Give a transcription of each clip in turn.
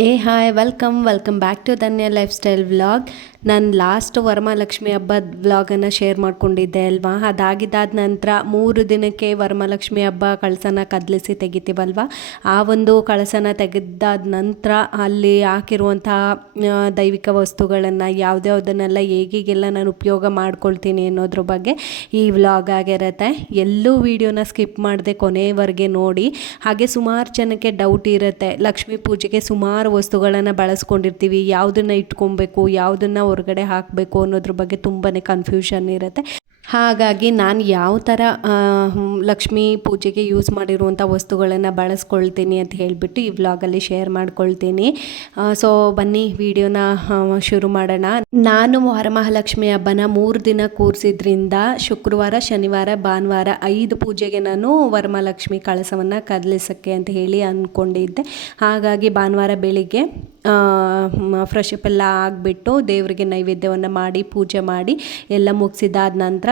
Hi welcome back to Dhanya lifestyle vlog. ನಾನು last Varamahalakshmi ಹಬ್ಬದ ವ್ಲಾಗನ್ನು ಶೇರ್ ಮಾಡ್ಕೊಂಡಿದ್ದೆ ಅಲ್ವಾ. ಅದಾಗಿದ್ದಾದ ನಂತರ 3 ದಿನಕ್ಕೆ ವರಮಹಾಲಕ್ಷ್ಮಿ ಹಬ್ಬ ಕಳಸನ ಕದಲಿಸಿ ತೆಗಿತೀವಲ್ವ. ಆ ಒಂದು ಕಳಸನ ತೆಗೆದಾದ ನಂತರ ಅಲ್ಲಿ ಹಾಕಿರುವಂಥ ದೈವಿಕ ವಸ್ತುಗಳನ್ನು ಯಾವುದನ್ನೆಲ್ಲ ಹೇಗೆಲ್ಲ ನಾನು ಉಪಯೋಗ ಮಾಡ್ಕೊಳ್ತೀನಿ ಅನ್ನೋದ್ರ ಬಗ್ಗೆ ಈ ವ್ಲಾಗ್ ಆಗಿರುತ್ತೆ. ಎಲ್ಲೂ ವಿಡಿಯೋನ ಸ್ಕಿಪ್ ಮಾಡದೆ ಕೊನೆಯವರೆಗೆ ನೋಡಿ. ಹಾಗೆ ಸುಮಾರು ಜನಕ್ಕೆ ಡೌಟ್ ಇರುತ್ತೆ, ಲಕ್ಷ್ಮೀ ಪೂಜೆಗೆ ಸುಮಾರು ವಸ್ತುಗಳನ್ನು ಬಳಸ್ಕೊಂಡಿರ್ತೀವಿ, ಯಾವುದನ್ನು ಇಟ್ಕೊಬೇಕು, ಯಾವುದನ್ನು ಹೊರಗಡೆ ಹಾಕಬೇಕು ಅನ್ನೋದ್ರ ಬಗ್ಗೆ ತುಂಬಾ ಕನ್ಫ್ಯೂಷನ್ ಇರುತ್ತೆ. ಹಾಗಾಗಿ ನಾನು ಯಾವ ಥರ ಲಕ್ಷ್ಮೀ ಪೂಜೆಗೆ ಯೂಸ್ ಮಾಡಿರುವಂಥ ವಸ್ತುಗಳನ್ನು ಬಳಸ್ಕೊಳ್ತೀನಿ ಅಂತ ಹೇಳಿಬಿಟ್ಟು ಈ ವ್ಲಾಗಲ್ಲಿ ಶೇರ್ ಮಾಡ್ಕೊಳ್ತೀನಿ. ಸೊ ಬನ್ನಿ ವಿಡಿಯೋನ ಶುರು ಮಾಡೋಣ. ನಾನು ವರಮಹಾಲಕ್ಷ್ಮಿ ಹಬ್ಬನ 3 ದಿನ ಕೂರಿಸಿದ್ರಿಂದ ಶುಕ್ರವಾರ, ಶನಿವಾರ, ಭಾನುವಾರ 5 ಪೂಜೆಗೆ ನಾನು ವರಮಹಾಲಕ್ಷ್ಮಿ ಕಳಸವನ್ನು ಕದಲಿಸೋಕ್ಕೆ ಅಂತ ಹೇಳಿ ಅಂದ್ಕೊಂಡಿದ್ದೆ. ಹಾಗಾಗಿ ಭಾನುವಾರ ಬೆಳಿಗ್ಗೆ ಫ್ರೆಶ್ ಅಪ್ ಎಲ್ಲ ಆಗಿಬಿಟ್ಟು ದೇವರಿಗೆ ನೈವೇದ್ಯವನ್ನು ಮಾಡಿ ಪೂಜೆ ಮಾಡಿ ಎಲ್ಲ ಮುಗಿಸಿದಾದ ನಂತರ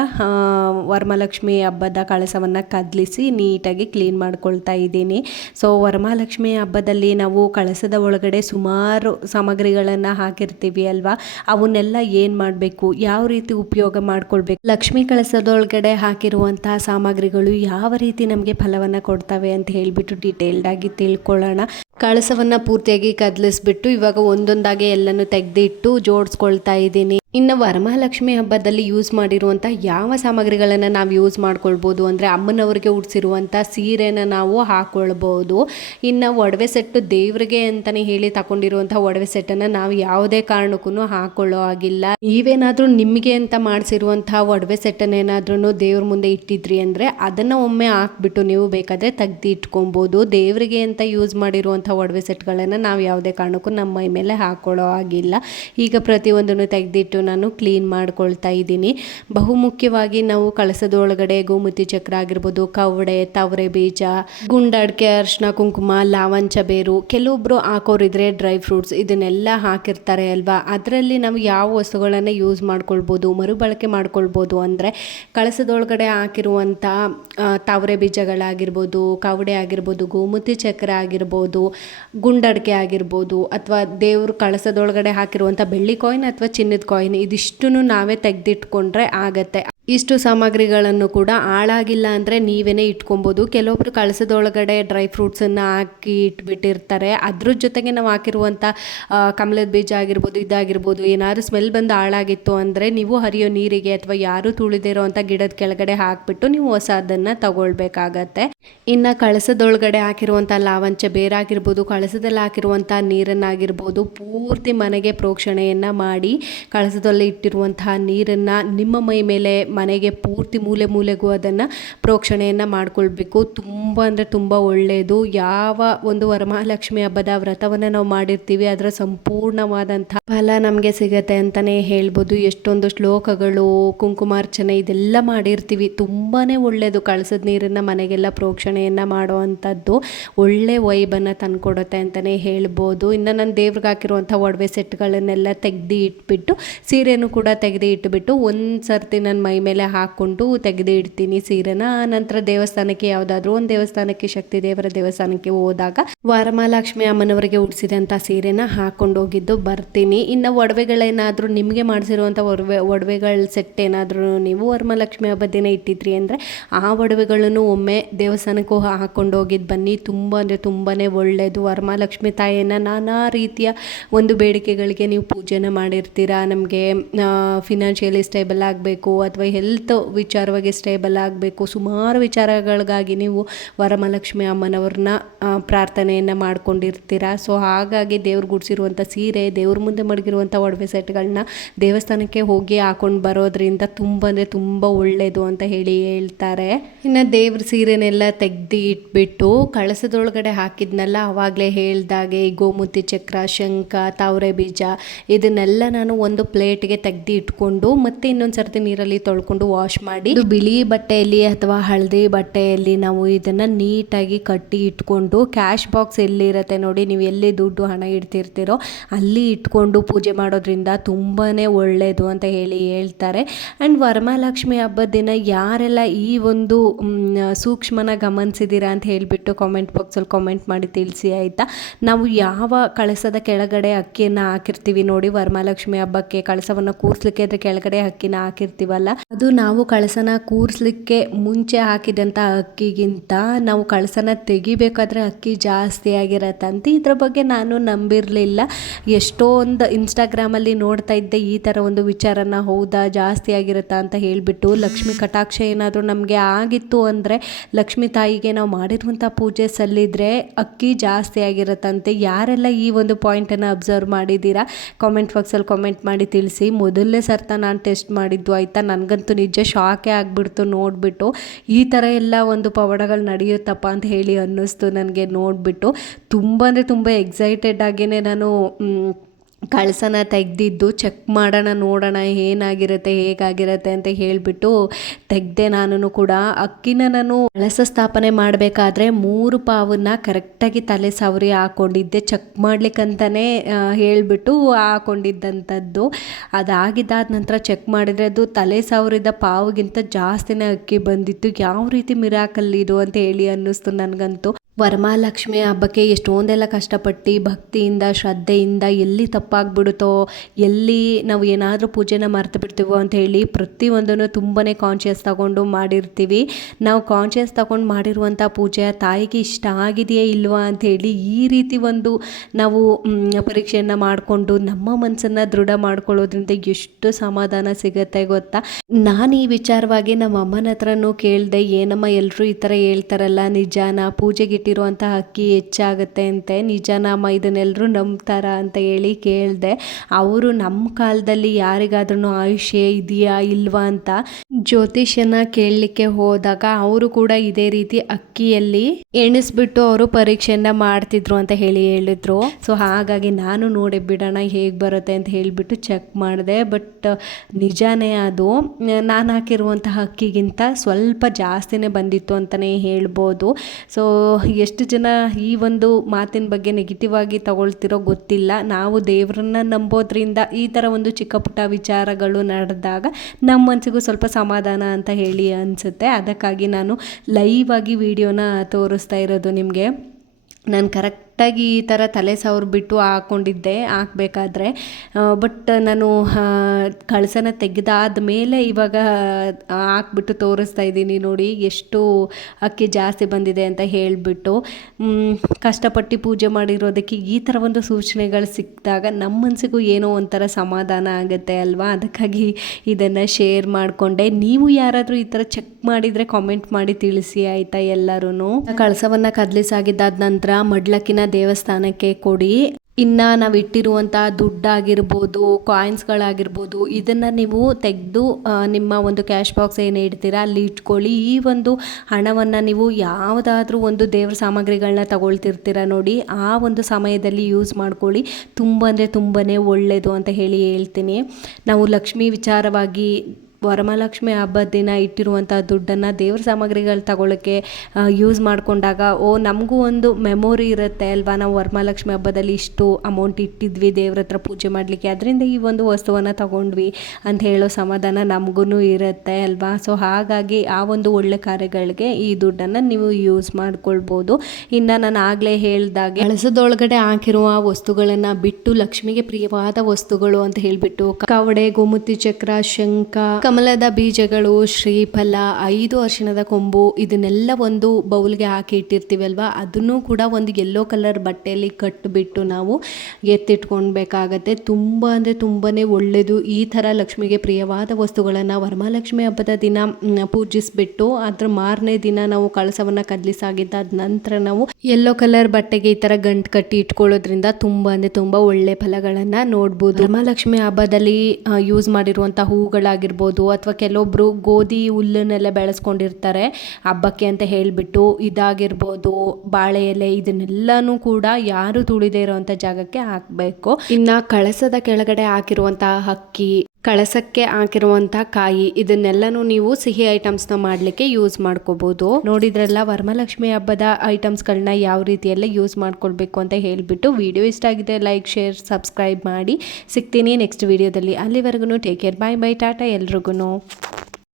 ವರಮಹಾಲಕ್ಷ್ಮಿ ಹಬ್ಬದ ಕಳಸವನ್ನು ಕದಲಿಸಿ ನೀಟಾಗಿ ಕ್ಲೀನ್ ಮಾಡ್ಕೊಳ್ತಾ ಇದ್ದೀನಿ. ಸೊ ವರಮಹಾಲಕ್ಷ್ಮಿ ಹಬ್ಬದಲ್ಲಿ ನಾವು ಕಳಸದ ಒಳಗಡೆ ಸುಮಾರು ಸಾಮಗ್ರಿಗಳನ್ನು ಹಾಕಿರ್ತೀವಿ ಅಲ್ವಾ. ಅವನ್ನೆಲ್ಲ ಏನು ಮಾಡಬೇಕು, ಯಾವ ರೀತಿ ಉಪಯೋಗ ಮಾಡ್ಕೊಳ್ಬೇಕು, ಲಕ್ಷ್ಮೀ ಕಳಸದೊಳಗಡೆ ಹಾಕಿರುವಂತಹ ಸಾಮಗ್ರಿಗಳು ಯಾವ ರೀತಿ ನಮಗೆ ಫಲವನ್ನು ಕೊಡ್ತವೆ ಅಂತ ಹೇಳಿಬಿಟ್ಟು ಡೀಟೇಲ್ಡಾಗಿ ತಿಳ್ಕೊಳ್ಳೋಣ. ಕಳಸವನ್ನು ಪೂರ್ತಿಯಾಗಿ ಕದಲಿಸ್ಬಿಟ್ಟು ಇವಾಗ ಒಂದೊಂದಾಗಿ ಎಲ್ಲನೂ ತೆಗೆದಿಟ್ಟು ಜೋಡಿಸ್ಕೊಳ್ತಾ ಇದ್ದೀನಿ. ಇನ್ನು ವರಮಹಾಲಕ್ಷ್ಮಿ ಹಬ್ಬದಲ್ಲಿ ಯೂಸ್ ಮಾಡಿರುವಂಥ ಯಾವ ಸಾಮಗ್ರಿಗಳನ್ನು ನಾವು ಯೂಸ್ ಮಾಡ್ಕೊಳ್ಬೋದು ಅಂದರೆ ಅಮ್ಮನವ್ರಿಗೆ ಉಡಿಸಿರುವಂಥ ಸೀರೆನ ನಾವು ಹಾಕ್ಕೊಳ್ಬೋದು. ಇನ್ನು ಒಡವೆ ಸೆಟ್ಟು ದೇವ್ರಿಗೆ ಅಂತಲೇ ಹೇಳಿ ತಗೊಂಡಿರುವಂಥ ಒಡವೆ ಸೆಟ್ಟನ್ನು ನಾವು ಯಾವುದೇ ಕಾರಣಕ್ಕೂ ಹಾಕ್ಕೊಳ್ಳೋ ಆಗಿಲ್ಲ. ನೀವೇನಾದರೂ ನಿಮಗೆ ಅಂತ ಮಾಡಿಸಿರುವಂಥ ಒಡವೆ ಸೆಟ್ಟನ್ನೇನಾದ್ರೂ ದೇವ್ರ ಮುಂದೆ ಇಟ್ಟಿದ್ರಿ ಅಂದರೆ ಅದನ್ನು ಒಮ್ಮೆ ಹಾಕ್ಬಿಟ್ಟು ನೀವು ಬೇಕಾದರೆ ತೆಗ್ದು ಇಟ್ಕೊಬೋದು. ದೇವರಿಗೆ ಅಂತ ಯೂಸ್ ಮಾಡಿರುವಂಥ ಒಡವೆ ಸೆಟ್ಗಳನ್ನು ನಾವು ಯಾವುದೇ ಕಾರಣಕ್ಕೂ ನಮ್ಮ ಮೈ ಮೇಲೆ ಹಾಕ್ಕೊಳ್ಳೋ ಆಗಿಲ್ಲ. ಈಗ ಪ್ರತಿಯೊಂದನ್ನು ತೆಗೆದಿಟ್ಟು ನಾನು ಕ್ಲೀನ್ ಮಾಡ್ಕೊಳ್ತಾ ಇದ್ದೀನಿ. ಬಹುಮುಖ್ಯವಾಗಿ ನಾವು ಕಳಸದೊಳಗಡೆ ಗೋಮತಿ ಚಕ್ರ ಆಗಿರ್ಬೋದು, ಕವಡೆ, ತವರೆ ಬೀಜ, ಗುಂಡಡಿಕೆ, ಅರಿಶಿನ, ಕುಂಕುಮ, ಲಾವಂಚ ಬೇರು, ಕೆಲವೊಬ್ರು ಹಾಕೋರಿದ್ರೆ ಡ್ರೈ ಫ್ರೂಟ್ಸ್ ಇದನ್ನೆಲ್ಲ ಹಾಕಿರ್ತಾರೆ ಅಲ್ವಾ. ಅದರಲ್ಲಿ ನಾವು ಯಾವ ವಸ್ತುಗಳನ್ನು ಯೂಸ್ ಮಾಡ್ಕೊಳ್ಬೋದು, ಮರುಬಳಕೆ ಮಾಡ್ಕೊಳ್ಬೋದು ಅಂದರೆ ಕಳಸದೊಳಗಡೆ ಹಾಕಿರುವಂಥ ತವರೆ ಬೀಜಗಳಾಗಿರ್ಬೋದು, ಕವಡೆ ಆಗಿರ್ಬೋದು, ಗೋಮತಿ ಚಕ್ರ ಆಗಿರ್ಬೋದು, ಗುಂಡಡಿಕೆ ಆಗಿರ್ಬೋದು, ಅಥವಾ ದೇವ್ರ ಕಳಸದೊಳಗಡೆ ಹಾಕಿರುವಂಥ ಬೆಳ್ಳಿ ಕಾಯಿನ್ ಅಥವಾ ಚಿನ್ನದ ಕಾಯಿನ್ ಇದಿಷ್ಟು ನಾವೇ ತೆಗೆದಿಟ್ಕೊಂಡ್ರೆ ಆಗತ್ತೆ. ಇಷ್ಟು ಸಾಮಗ್ರಿಗಳನ್ನು ಕೂಡ ಹಾಳಾಗಿಲ್ಲ ಅಂದರೆ ನೀವೇ ಇಟ್ಕೊಬೋದು. ಕೆಲವೊಬ್ರು ಕಳಸದೊಳಗಡೆ ಡ್ರೈ ಫ್ರೂಟ್ಸನ್ನು ಹಾಕಿ ಇಟ್ಬಿಟ್ಟಿರ್ತಾರೆ. ಅದ್ರ ಜೊತೆಗೆ ನಾವು ಹಾಕಿರುವಂಥ ಕಮಲದ ಬೀಜ ಆಗಿರ್ಬೋದು, ಇದಾಗಿರ್ಬೋದು, ಏನಾದರೂ ಸ್ಮೆಲ್ ಬಂದು ಹಾಳಾಗಿತ್ತು ಅಂದರೆ ನೀವು ಹರಿಯೋ ನೀರಿಗೆ ಅಥವಾ ಯಾರೂ ತುಳಿದಿರೋ ಅಂಥ ಗಿಡದ ಕೆಳಗಡೆ ಹಾಕಿಬಿಟ್ಟು ನೀವು ಹೊಸದನ್ನು ತಗೊಳ್ಬೇಕಾಗತ್ತೆ. ಇನ್ನು ಕಳಸದೊಳಗಡೆ ಹಾಕಿರುವಂಥ ಲಾವಂಚ ಬೇರಾಗಿರ್ಬೋದು, ಕಳಸದಲ್ಲಿ ಹಾಕಿರುವಂಥ ನೀರನ್ನಾಗಿರ್ಬೋದು ಪೂರ್ತಿ ಮನೆಗೆ ಪ್ರೋಕ್ಷಣೆಯನ್ನು ಮಾಡಿ ಕಳಸದಲ್ಲಿ ಇಟ್ಟಿರುವಂತಹ ನೀರನ್ನು ನಿಮ್ಮ ಮೈ ಮೇಲೆ ಮನೆಗೆ ಪೂರ್ತಿ ಮೂಲೆಗೂ ಅದನ್ನು ಪ್ರೋಕ್ಷಣೆಯನ್ನು ಮಾಡ್ಕೊಳ್ಬೇಕು. ತುಂಬ ಅಂದರೆ ತುಂಬ ಒಳ್ಳೆಯದು. ಯಾವ ಒಂದು ವರಮಹಾಲಕ್ಷ್ಮಿ ಹಬ್ಬದ ವ್ರತವನ್ನು ನಾವು ಮಾಡಿರ್ತೀವಿ ಅದರ ಸಂಪೂರ್ಣವಾದಂಥ ಫಲ ನಮಗೆ ಸಿಗತ್ತೆ ಅಂತಲೇ ಹೇಳ್ಬೋದು. ಎಷ್ಟೊಂದು ಶ್ಲೋಕಗಳು, ಕುಂಕುಮಾರ್ಚನೆ ಇದೆಲ್ಲ ಮಾಡಿರ್ತೀವಿ. ತುಂಬಾ ಒಳ್ಳೆಯದು. ಕಳಸದ ನೀರನ್ನು ಮನೆಗೆಲ್ಲ ಪ್ರೋಕ್ಷಣೆಯನ್ನು ಮಾಡುವಂಥದ್ದು ಒಳ್ಳೆ ವೈಬನ್ನು ತಂದುಕೊಡುತ್ತೆ ಅಂತಲೇ ಹೇಳ್ಬೋದು. ಇನ್ನು ನಾನು ದೇವ್ರಿಗೆ ಹಾಕಿರುವಂಥ ಒಡವೆ ಸೆಟ್ಗಳನ್ನೆಲ್ಲ ತೆಗೆದು ಇಟ್ಬಿಟ್ಟು ಸೀರೆನೂ ಕೂಡ ತೆಗೆದು ಇಟ್ಬಿಟ್ಟು ಒಂದು ಸರ್ತಿ ನನ್ನ ಮೈ ಮೇಲೆ ಹಾಕ್ಕೊಂಡು ತೆಗೆದು ಇಡ್ತೀನಿ ಸೀರೆನ. ನಂತರ ದೇವಸ್ಥಾನಕ್ಕೆ ಯಾವುದಾದ್ರೂ ಒಂದು ದೇವಸ್ಥಾನಕ್ಕೆ, ಶಕ್ತಿ ದೇವರ ದೇವಸ್ಥಾನಕ್ಕೆ ಹೋದಾಗ ವರಮಹಾಲಕ್ಷ್ಮಿ ಅಮ್ಮನವರಿಗೆ ಉಡಿಸಿದಂಥ ಸೀರೆನ ಹಾಕ್ಕೊಂಡು ಹೋಗಿದ್ದು ಬರ್ತೀನಿ. ಇನ್ನು ಒಡವೆಗಳೇನಾದರೂ ನಿಮಗೆ ಮಾಡಿಸಿರುವಂಥ ಒಡವೆಗಳ ಸೆಟ್ ಏನಾದರೂ ನೀವು ವರಮಹಾಲಕ್ಷ್ಮಿ ಹಬ್ಬದ ದಿನ ಇಟ್ಟಿದ್ರಿ ಅಂದರೆ ಆ ಒಡವೆಗಳನ್ನು ಒಮ್ಮೆ ದೇವಸ್ಥಾನಕ್ಕೂ ಹಾಕ್ಕೊಂಡು ಹೋಗಿದ್ದು ಬನ್ನಿ. ತುಂಬ ಅಂದರೆ ತುಂಬಾ ಒಳ್ಳೆಯದು. ವರಮಹಾಲಕ್ಷ್ಮಿ ತಾಯಿಯನ್ನು ನಾನಾ ರೀತಿಯ ಒಂದು ಬೇಡಿಕೆಗಳಿಗೆ ನೀವು ಪೂಜೆನ ಮಾಡಿರ್ತೀರಾ. ನಮಗೆ ಫಿನಾನ್ಷಿಯಲಿ ಸ್ಟೇಬಲ್ ಆಗಬೇಕು ಅಥವಾ ಹೆಲ್ತ್ ವಿಚಾರವಾಗಿ ಸ್ಟೇಬಲ್ ಆಗಬೇಕು, ಸುಮಾರು ವಿಚಾರಗಳಿಗಾಗಿ ನೀವು ವರಮಹಾಲಕ್ಷ್ಮಿ ಅಮ್ಮನವ್ರನ್ನ ಪ್ರಾರ್ಥನೆಯನ್ನು ಮಾಡ್ಕೊಂಡಿರ್ತೀರ. ಸೊ ಹಾಗಾಗಿ ದೇವ್ರು ಗುಡಿಸಿರುವಂಥ ಸೀರೆ, ದೇವ್ರ ಮುಂದೆ ಮಡಗಿರುವಂಥ ಒಡವೆ ಸೆಟ್ಗಳನ್ನ ದೇವಸ್ಥಾನಕ್ಕೆ ಹೋಗಿ ಹಾಕೊಂಡು ಬರೋದ್ರಿಂದ ತುಂಬ ಅಂದರೆ ತುಂಬ ಒಳ್ಳೆಯದು ಅಂತ ಹೇಳ್ತಾರೆ. ಇನ್ನು ದೇವ್ರ ಸೀರೆನೆಲ್ಲ ತೆಗ್ದು ಇಟ್ಬಿಟ್ಟು ಕಳಸದೊಳಗಡೆ ಹಾಕಿದ್ನೆಲ್ಲ ಆವಾಗಲೇ ಹೇಳ್ದಾಗೆ ಗೋಮತಿ ಚಕ್ರ, ಶಂಖ, ತಾವರೆ ಬೀಜ ಇದನ್ನೆಲ್ಲ ನಾನು ಒಂದು ಪ್ಲೇಟ್ಗೆ ತೆಗ್ದು ಇಟ್ಕೊಂಡು ಮತ್ತೆ ಇನ್ನೊಂದು ಸರ್ತಿ ನೀರಲ್ಲಿ ತೊಳ್ಕೊಂಡು ವಾಶ್ ಮಾಡಿ ಬಿಳಿ ಬಟ್ಟೆಯಲ್ಲಿ ಅಥವಾ ಹಳದಿ ಬಟ್ಟೆಯಲ್ಲಿ ನಾವು ಇದನ್ನು ನೀಟಾಗಿ ಕಟ್ಟಿ ಇಟ್ಕೊಂಡು ಕ್ಯಾಶ್ ಬಾಕ್ಸ್ ಎಲ್ಲಿರುತ್ತೆ ನೋಡಿ, ನೀವು ಎಲ್ಲಿ ದುಡ್ಡು ಹಣ ಇಡ್ತಿರ್ತೀರೋ ಅಲ್ಲಿ ಇಟ್ಕೊಂಡು ಪೂಜೆ ಮಾಡೋದ್ರಿಂದ ತುಂಬಾ ಒಳ್ಳೆಯದು ಅಂತ ಹೇಳ್ತಾರೆ. ಆ್ಯಂಡ್ ವರಮಹಾಲಕ್ಷ್ಮಿ ಹಬ್ಬದ ದಿನ ಯಾರೆಲ್ಲ ಈ ಒಂದು ಸೂಕ್ಷ್ಮನ ಗಮನಿಸಿದ್ದೀರಾ ಅಂತ ಹೇಳಿಬಿಟ್ಟು ಕಾಮೆಂಟ್ ಬಾಕ್ಸಲ್ಲಿ ಕಾಮೆಂಟ್ ಮಾಡಿ ತಿಳಿಸಿ ಆಯಿತಾ. ನಾವು ಯಾವ ಕಳಸದ ಕೆಳಗಡೆ ಅಕ್ಕಿಯನ್ನು ಹಾಕಿರ್ತೀವಿ ನೋಡಿ, ವರಮಹಾಲಕ್ಷ್ಮಿ ಹಬ್ಬಕ್ಕೆ ಕಳಸವನ್ನು ಕೂರಿಸ್ಲಿಕ್ಕೆ ಅದ್ರ ಕೆಳಗಡೆ ಅಕ್ಕಿನ ಹಾಕಿರ್ತೀವಲ್ಲ, ಅದು ನಾವು ಕಳಸನ ಕೂರಿಸ್ಲಿಕ್ಕೆ ಮುಂಚೆ ಹಾಕಿದಂಥ ಅಕ್ಕಿಗಿಂತ ನಾವು ಕಳಸನ ತೆಗಿಬೇಕಾದ್ರೆ ಅಕ್ಕಿ ಜಾಸ್ತಿ ಆಗಿರತ್ತಂತೆ. ಇದ್ರ ಬಗ್ಗೆ ನಾನು ನಂಬಿರಲಿಲ್ಲ. ಎಷ್ಟೊಂದು ಇನ್ಸ್ಟಾಗ್ರಾಮಲ್ಲಿ ನೋಡ್ತಾ ಇದ್ದೆ ಈ ಥರ ಒಂದು ವಿಚಾರನ. ಹೌದಾ, ಜಾಸ್ತಿ ಆಗಿರುತ್ತಾ ಅಂತ ಹೇಳಿಬಿಟ್ಟು. ಲಕ್ಷ್ಮಿ ಕಟಾಕ್ಷ ಏನಾದರೂ ನಮಗೆ ಆಗಿತ್ತು ಅಂದರೆ ಲಕ್ಷ್ಮಿ ತಾಯಿಗೆ ನಾವು ಮಾಡಿರುವಂಥ ಪೂಜೆ ಸಲ್ಲಿದ್ರೆ ಅಕ್ಕಿ ಜಾಸ್ತಿ ಆಗಿರುತ್ತಂತೆ. ಯಾರೆಲ್ಲ ಈ ಒಂದು ಪಾಯಿಂಟನ್ನು ಅಬ್ಸರ್ವ್ ಮಾಡಿದ್ದೀರಾ ಕಾಮೆಂಟ್ ಬಾಕ್ಸಲ್ಲಿ ಕಾಮೆಂಟ್ ಮಾಡಿ ತಿಳಿಸಿ. ಮೊದಲನೇ ಸರ್ತ ನಾನು ಟೆಸ್ಟ್ ಮಾಡಿದ್ದು ಆಯಿತಾ, ನನಗಂತೂ ನಿಜ ಶಾಕೇ ಆಗಿಬಿಡ್ತು ನೋಡಿಬಿಟ್ಟು. ಈ ಥರ ಎಲ್ಲ ಒಂದು ಪವಾಡಗಳು ನಡೆಯುತ್ತಪ್ಪ ಅಂತ ಹೇಳಿ ಅನ್ನಿಸ್ತು ನನಗೆ ನೋಡಿಬಿಟ್ಟು. ತುಂಬ ಅಂದರೆ ತುಂಬ ಎಕ್ಸೈಟೆಡ್ ಆಗಿಯೇ ನಾನು ಕಳಸನ ತೆಗೆದಿದ್ದು. ಚೆಕ್ ಮಾಡೋಣ, ನೋಡೋಣ ಏನಾಗಿರುತ್ತೆ ಹೇಗಾಗಿರುತ್ತೆ ಅಂತ ಹೇಳಿಬಿಟ್ಟು ತೆಗೆದೆ. ನಾನು ಕೂಡ ಅಕ್ಕಿನ ನಾನು ಕಳಸ ಸ್ಥಾಪನೆ ಮಾಡಬೇಕಾದ್ರೆ 3 ಪಾವನ್ನ ಕರೆಕ್ಟಾಗಿ ತಲೆ ಸವರಿ ಹಾಕ್ಕೊಂಡಿದ್ದೆ. ಚೆಕ್ ಮಾಡ್ಲಿಕ್ಕಂತಲೇ ಹೇಳಿಬಿಟ್ಟು ಹಾಕ್ಕೊಂಡಿದ್ದಂಥದ್ದು. ಅದಾಗಿದ್ದಾದ ನಂತರ ಚೆಕ್ ಮಾಡಿದರೆ ಅದು ತಲೆ ಸವರಿದ ಪಾವಿಗಿಂತ ಜಾಸ್ತಿನೇ ಅಕ್ಕಿ ಬಂದಿತ್ತು. ಯಾವ ರೀತಿ ಮಿರಾಕಲ್ ಇದು ಅಂತ ಹೇಳಿ ಅನ್ನಿಸ್ತು ನನಗಂತೂ. ವರಮಹಾಲಕ್ಷ್ಮಿ ಹಬ್ಬಕ್ಕೆ ಎಷ್ಟೊಂದೆಲ್ಲ ಕಷ್ಟಪಟ್ಟು ಭಕ್ತಿಯಿಂದ ಶ್ರದ್ಧೆಯಿಂದ ಎಲ್ಲಿ ತಪ್ಪಾಗ್ಬಿಡುತ್ತೋ, ಎಲ್ಲಿ ನಾವು ಏನಾದರೂ ಪೂಜೆನ ಮರ್ತು ಬಿಡ್ತೀವೋ ಅಂತ ಹೇಳಿ ಪ್ರತಿಯೊಂದನ್ನು ತುಂಬಾ ಕಾನ್ಷಿಯಸ್ ತಗೊಂಡು ಮಾಡಿರ್ತೀವಿ. ನಾವು ಕಾನ್ಷಿಯಸ್ ತಗೊಂಡು ಮಾಡಿರುವಂಥ ಪೂಜೆ ತಾಯಿಗೆ ಇಷ್ಟ ಆಗಿದೆಯೇ ಇಲ್ವಾ ಅಂಥೇಳಿ ಈ ರೀತಿ ಒಂದು ನಾವು ಪರೀಕ್ಷೆಯನ್ನು ಮಾಡಿಕೊಂಡು ನಮ್ಮ ಮನಸ್ಸನ್ನು ದೃಢ ಮಾಡ್ಕೊಳ್ಳೋದ್ರಿಂದ ಎಷ್ಟು ಸಮಾಧಾನ ಸಿಗುತ್ತೆ ಗೊತ್ತಾ. ನಾನು ಈ ವಿಚಾರವಾಗಿ ನಮ್ಮ ಅಮ್ಮನ ಹತ್ರನೂ ಕೇಳಿದೆ, ಏನಮ್ಮ ಎಲ್ಲರೂ ಈ ಥರ ಹೇಳ್ತಾರಲ್ಲ ನಿಜಾನ, ಪೂಜೆಗೆ ಇಟ್ಟಿರುವಂತಹ ಅಕ್ಕಿ ಹೆಚ್ಚಾಗುತ್ತೆ ಅಂತೆ, ನಿಜನಮ್ಮ ಇದನ್ನೆಲ್ಲರೂ ನಂಬ್ತಾರ ಅಂತ ಹೇಳಿ ಕೇಳಿದೆ. ಅವರು ನಮ್ಮ ಕಾಲದಲ್ಲಿ ಯಾರಿಗಾದ್ರೂ ಆಯುಷ್ಯ ಇದೆಯಾ ಇಲ್ವಾ ಅಂತ ಜ್ಯೋತಿಷ್ಯನ ಕೇಳಲಿಕ್ಕೆ ಹೋದಾಗ ಅವರು ಕೂಡ ಇದೇ ರೀತಿ ಅಕ್ಕಿಯಲ್ಲಿ ಎಣಿಸ್ಬಿಟ್ಟು ಅವರು ಪರೀಕ್ಷೆಯನ್ನ ಮಾಡ್ತಿದ್ರು ಅಂತ ಹೇಳಿದ್ರು. ಸೊ ಹಾಗಾಗಿ ನಾನು ನೋಡಿ ಬಿಡೋಣ ಹೇಗೆ ಬರುತ್ತೆ ಅಂತ ಹೇಳಿಬಿಟ್ಟು ಚೆಕ್ ಮಾಡಿದೆ. ಬಟ್ ನಿಜಾನೇ, ಅದು ನಾನು ಹಾಕಿರುವಂತಹ ಅಕ್ಕಿಗಿಂತ ಸ್ವಲ್ಪ ಜಾಸ್ತಿನೇ ಬಂದಿತ್ತು ಅಂತಲೇ ಹೇಳ್ಬೋದು. ಸೊ ಎಷ್ಟು ಜನ ಈ ಒಂದು ಮಾತಿನ ಬಗ್ಗೆ ನೆಗೆಟಿವ್ ಆಗಿ ತಗೊಳ್ತಿರೋ ಗೊತ್ತಿಲ್ಲ. ನಾವು ದೇವರನ್ನ ನಂಬೋದ್ರಿಂದ ಈ ಥರ ಒಂದು ಚಿಕ್ಕ ಪುಟ್ಟ ವಿಚಾರಗಳು ನಡೆದಾಗ ನಮ್ಮ ಮನಸ್ಸಿಗೂ ಸ್ವಲ್ಪ ಸಮಾಧಾನ ಅಂತ ಹೇಳಿ ಅನಿಸುತ್ತೆ. ಅದಕ್ಕಾಗಿ ನಾನು ಲೈವ್ ಆಗಿ ವಿಡಿಯೋನ ತೋರಿಸ್ತಾ ಇರೋದು ನಿಮಗೆ. ನಾನು ಕರೆಕ್ಟಾಗಿ ಈ ಥರ ತಲೆ ಸವರ್ ಬಿಟ್ಟು ಹಾಕ್ಕೊಂಡಿದ್ದೆ ಹಾಕಬೇಕಾದ್ರೆ. ಬಟ್ ನಾನು ಕಳಸನ ತೆಗೆದಾದ ಮೇಲೆ ಇವಾಗ ಹಾಕ್ಬಿಟ್ಟು ತೋರಿಸ್ತಾ ಇದ್ದೀನಿ ನೋಡಿ ಎಷ್ಟು ಅಕ್ಕಿ ಜಾಸ್ತಿ ಬಂದಿದೆ ಅಂತ ಹೇಳಿಬಿಟ್ಟು. ಕಷ್ಟಪಟ್ಟು ಪೂಜೆ ಮಾಡಿರೋದಕ್ಕೆ ಈ ಥರ ಒಂದು ಸೂಚನೆಗಳು ಸಿಕ್ಕಿದಾಗ ನಮ್ಮ ಮನಸ್ಸಿಗೂ ಏನೋ ಒಂಥರ ಸಮಾಧಾನ ಆಗುತ್ತೆ ಅಲ್ವಾ. ಅದಕ್ಕಾಗಿ ಇದನ್ನು ಶೇರ್ ಮಾಡಿಕೊಂಡೆ. ನೀವು ಯಾರಾದರೂ ಈ ಥರ ಚೆಕ್ ಮಾಡಿದರೆ ಕಾಮೆಂಟ್ ಮಾಡಿ ತಿಳಿಸಿ ಆಯಿತಾ ಎಲ್ಲರೂ. ಕಳಸವನ್ನು ಕದಲಿಸಾಗಿದ್ದಾದ ನಂತರ ಮಡ್ಲಕ್ಕಿನ ದೇವಸ್ಥಾನಕ್ಕೆ ಕೊಡಿ. ಇನ್ನು ನಾವು ಇಟ್ಟಿರುವಂಥ ದುಡ್ಡಾಗಿರ್ಬೋದು, ಕಾಯಿನ್ಸ್ಗಳಾಗಿರ್ಬೋದು, ಇದನ್ನು ನೀವು ತೆಗೆದು ನಿಮ್ಮ ಒಂದು ಕ್ಯಾಶ್ ಬಾಕ್ಸ್ ಏನು ಇಡ್ತೀರಾ ಅಲ್ಲಿ ಇಟ್ಕೊಳ್ಳಿ. ಈ ಒಂದು ಹಣವನ್ನು ನೀವು ಯಾವುದಾದ್ರೂ ಒಂದು ದೇವ್ರ ಸಾಮಗ್ರಿಗಳನ್ನ ತಗೊಳ್ತಿರ್ತೀರ ನೋಡಿ, ಆ ಒಂದು ಸಮಯದಲ್ಲಿ ಯೂಸ್ ಮಾಡ್ಕೊಳ್ಳಿ. ತುಂಬ ಅಂದರೆ ತುಂಬಾ ಒಳ್ಳೆಯದು ಅಂತ ಹೇಳ್ತೀನಿ. ನಾವು ಲಕ್ಷ್ಮೀ ವಿಚಾರವಾಗಿ ವರಮಹಾಲಕ್ಷ್ಮಿ ಹಬ್ಬದ ದಿನ ಇಟ್ಟಿರುವಂಥ ದುಡ್ಡನ್ನು ದೇವ್ರ ಸಾಮಗ್ರಿಗಳು ತಗೊಳ್ಳೋಕ್ಕೆ ಯೂಸ್ ಮಾಡಿಕೊಂಡಾಗ ನಮಗೂ ಒಂದು ಮೆಮೊರಿ ಇರುತ್ತೆ ಅಲ್ವಾ. ನಾವು ವರಮಹಾಲಕ್ಷ್ಮಿ ಹಬ್ಬದಲ್ಲಿ ಇಷ್ಟು ಅಮೌಂಟ್ ಇಟ್ಟಿದ್ವಿ ದೇವ್ರ ಹತ್ರ ಪೂಜೆ ಮಾಡಲಿಕ್ಕೆ, ಅದರಿಂದ ಈ ಒಂದು ವಸ್ತುವನ್ನು ತಗೊಂಡ್ವಿ ಅಂತ ಹೇಳೋ ಸಮಾಧಾನ ನಮಗೂ ಇರುತ್ತೆ ಅಲ್ವಾ. ಸೊ ಹಾಗಾಗಿ ಆ ಒಂದು ಒಳ್ಳೆ ಕಾರ್ಯಗಳಿಗೆ ಈ ದುಡ್ಡನ್ನು ನೀವು ಯೂಸ್ ಮಾಡ್ಕೊಳ್ಬೋದು. ಇನ್ನು ನಾನು ಆಗಲೇ ಹೇಳಿದಾಗೆ ಕಳಸದೊಳಗಡೆ ಹಾಕಿರುವ ವಸ್ತುಗಳನ್ನು ಬಿಟ್ಟು ಲಕ್ಷ್ಮಿಗೆ ಪ್ರಿಯವಾದ ವಸ್ತುಗಳು ಅಂತ ಹೇಳಿಬಿಟ್ಟು ಕವಡೆ, ಗೋಮುತಿ ಚಕ್ರ, ಶಂಖ, ಕಮಲದ ಬೀಜಗಳು, ಶ್ರೀಫಲ, 5 ಅರಿಶಿಣದ ಕೊಂಬು, ಇದನ್ನೆಲ್ಲ ಒಂದು ಬೌಲ್ಗೆ ಹಾಕಿ ಇಟ್ಟಿರ್ತೀವಲ್ವಾ, ಅದನ್ನು ಕೂಡ ಒಂದು ಯೆಲ್ಲೋ ಕಲರ್ ಬಟ್ಟೆಯಲ್ಲಿ ಕಟ್ಟಿಬಿಟ್ಟು ನಾವು ಎತ್ತಿಟ್ಕೊಳ್ಬೇಕಾಗತ್ತೆ. ತುಂಬ ಅಂದರೆ ತುಂಬಾ ಒಳ್ಳೆಯದು. ಈ ಥರ ಲಕ್ಷ್ಮಿಗೆ ಪ್ರಿಯವಾದ ವಸ್ತುಗಳನ್ನು ವರಮಹಾಲಕ್ಷ್ಮಿ ಹಬ್ಬದ ದಿನ ಪೂಜಿಸಿಬಿಟ್ಟು ಅದ್ರ ಮಾರನೇ ದಿನ ನಾವು ಕಳಸವನ್ನು ಕದಲಿಸಾಗಿದ್ದಾದ ನಂತರ ನಾವು ಯೆಲ್ಲೋ ಕಲರ್ ಬಟ್ಟೆಗೆ ಈ ಥರ ಗಂಟು ಕಟ್ಟಿ ಇಟ್ಕೊಳ್ಳೋದ್ರಿಂದ ತುಂಬ ಅಂದರೆ ತುಂಬ ಒಳ್ಳೆ ಫಲಗಳನ್ನು ನೋಡ್ಬೋದು. ವರಮಹಾಲಕ್ಷ್ಮಿ ಹಬ್ಬದಲ್ಲಿ ಯೂಸ್ ಮಾಡಿರುವಂಥ ಹೂಗಳಾಗಿರ್ಬೋದು, ಅಥವಾ ಕೆಲವೊಬ್ರು ಗೋಧಿ ಹುಲ್ಲನ್ನೆಲ್ಲ ಬೆಳೆಸ್ಕೊಂಡಿರ್ತಾರೆ ಹಬ್ಬಕ್ಕೆ ಅಂತ ಹೇಳಿಬಿಟ್ಟು, ಇದಾಗಿರ್ಬೋದು ಬಾಳೆ ಎಲೆ, ಇದನ್ನೆಲ್ಲನೂ ಕೂಡ ಯಾರು ತುಳಿದೇ ಇರೋವಂಥ ಜಾಗಕ್ಕೆ ಹಾಕಬೇಕು. ಇನ್ನು ಕಳಸದ ಕೆಳಗಡೆ ಹಾಕಿರುವಂತಹ ಅಕ್ಕಿ, ಕಳಸಕ್ಕೆ ಹಾಕಿರುವಂಥ ಕಾಯಿ ಇದನ್ನೆಲ್ಲನೂ ನೀವು ಸಿಹಿ ಐಟಮ್ಸ್ನ ಮಾಡಲಿಕ್ಕೆ ಯೂಸ್ ಮಾಡ್ಕೋಬೋದು. ನೋಡಿದ್ರಲ್ಲ ವರಮಹಾಲಕ್ಷ್ಮಿ ಹಬ್ಬದ ಐಟಮ್ಸ್ಗಳನ್ನ ಯಾವ ರೀತಿಯೆಲ್ಲ ಯೂಸ್ ಮಾಡ್ಕೊಳ್ಬೇಕು ಅಂತ ಹೇಳಿಬಿಟ್ಟು. ವಿಡಿಯೋ ಇಷ್ಟ ಆಗಿದೆ ಲೈಕ್ ಶೇರ್ ಸಬ್ಸ್ಕ್ರೈಬ್ ಮಾಡಿ. ಸಿಗ್ತೀನಿ ನೆಕ್ಸ್ಟ್ ವಿಡಿಯೋದಲ್ಲಿ. ಅಲ್ಲಿವರೆಗೂ ಟೇಕ್ ಕೇರ್, ಬಾಯ್ ಬಾಯ್, ಟಾಟಾ ಎಲ್ರಿಗೂ.